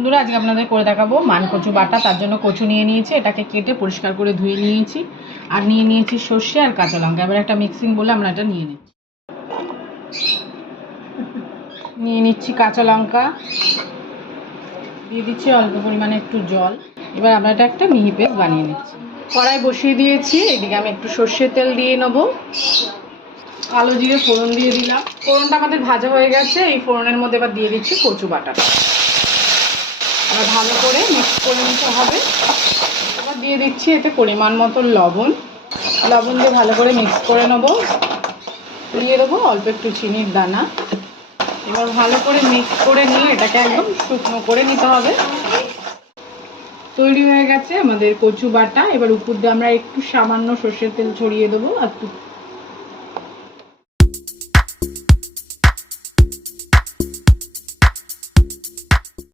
বন্ধুরা আজকে আপনাদের করে দেখাবো মান কচু বাটা। তার জন্য কচু নিয়ে নিয়েছি, এটাকে কেটে পরিষ্কার করে ধুয়ে নিয়েছি, আর নিয়ে নিয়েছি সর্ষে আর কাঁচা লঙ্কা। এবার একটা মিক্সিং বলে আমরা এটা নিয়ে নিচ্ছি কাঁচা লঙ্কা, দিয়ে দিচ্ছি অল্প পরিমাণে একটু জল। এবার আমরা এটা একটা মিহি পেস্ট বানিয়ে নিচ্ছি। কড়াই বসিয়ে দিয়েছি, এদিকে আমি একটু সর্ষের তেল দিয়ে নেবো। কালো জিরে ফোড়ন দিয়ে দিলাম। ফোড়নটা আমাদের ভাজা হয়ে গেছে, এই ফোড়নের মধ্যে এবার দিয়ে দিচ্ছি কচু বাটাটা। এবার ভালো করে মিক্স করে নিতে হবে। এবার দিয়ে দিচ্ছি এতে পরিমাণ মতো লবণ দিয়ে ভালো করে মিক্স করে নেবো। দিয়ে দেবো অল্প একটু চিনির দানা। এবার ভালো করে মিক্স করে নিয়ে এটাকে একদম শুকনো করে নিতে হবে। তৈরি হয়ে গেছে আমাদের কচু বাটা। এবার উপর দিয়ে আমরা একটু সামান্য সর্ষের তেল ছড়িয়ে দেবো আর